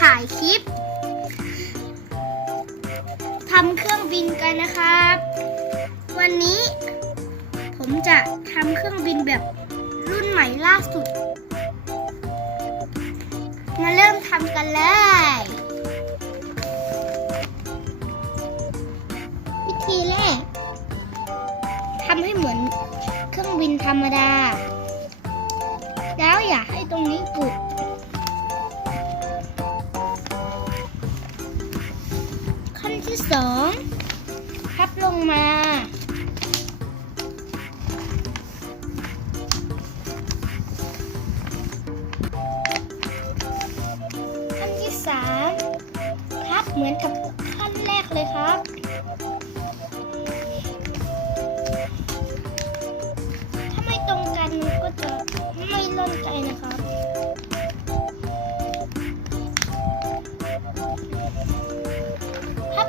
ถ่ายคลิปทำเครื่องบินกันนะครับ วันนี้ ผมจะทำเครื่องบินแบบรุ่นใหม่ล่าสุด มาเริ่มทำกันเลยวิธีแรกทำให้เหมือนเครื่องบินธรรมดา แล้วอย่าให้ตรงนี้กุด ที่สองพับลงมา ขั้นที่สามพับเหมือนกับ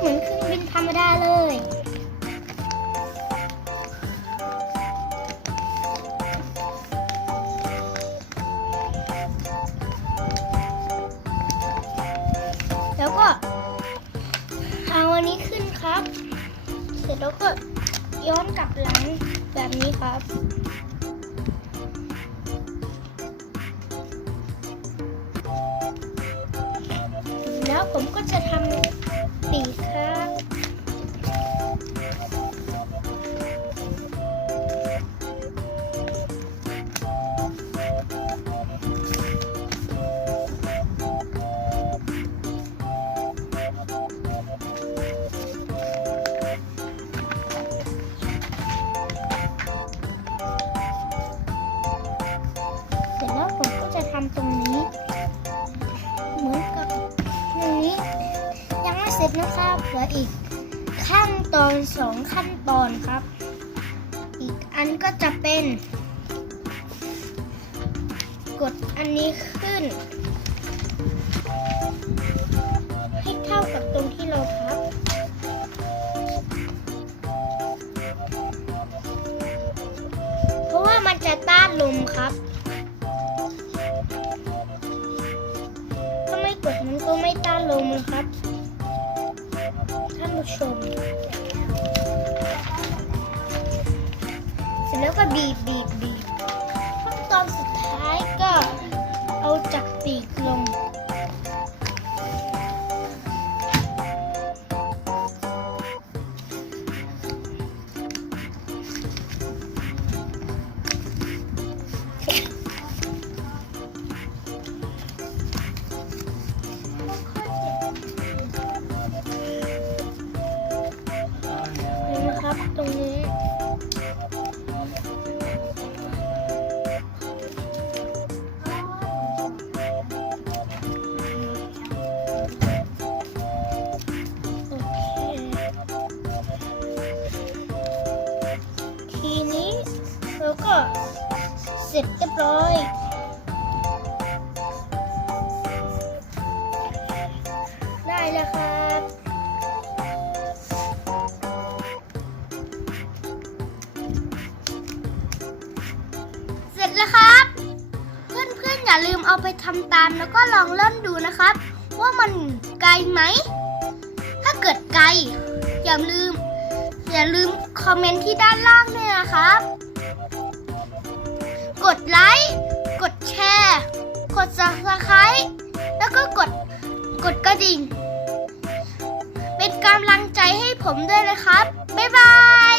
มือนเครื่องบินธรรมดาเลย แล้วก็เอาอันนี้ขึ้นครับ เสร็จแล้วก็ย้อนกลับหลังแบบนี้ครับ แล้วผมก็จะทำปีกครับเสร็จแล้วผมก็จะทำตรงนี้ เสร็จนะครับเหลืออีกขั้นตอนสองขั้นตอนครับ อีกอันก็จะเป็น กดอันนี้ขึ้น ให้เท่ากับตรงที่เราพับเพราะว่ามันจะต้านลมครับถ้าไม่กดมันก็ไม่ต้านลมนะครับ ท่านผู้ชม ครับ ตรงนี้โอเคทีนี้เราก็เสร็จเรียบร้อย เสร็จแล้วครับ เพื่อนๆอย่าลืมเอาไปทำตามแล้วก็ลองเริ่มดูนะครับ ว่ามันไกลไหม ถ้าเกิดไกล อย่าลืม อย่าลืมคอมเมนต์ที่ด้านล่างด้วยนะครับ กดไลค์ กดแชร์ กด subscribe แล้วก็กดกดกระดิ่ง เป็นกำลังใจให้ผมด้วยนะครับ บ๊ายบาย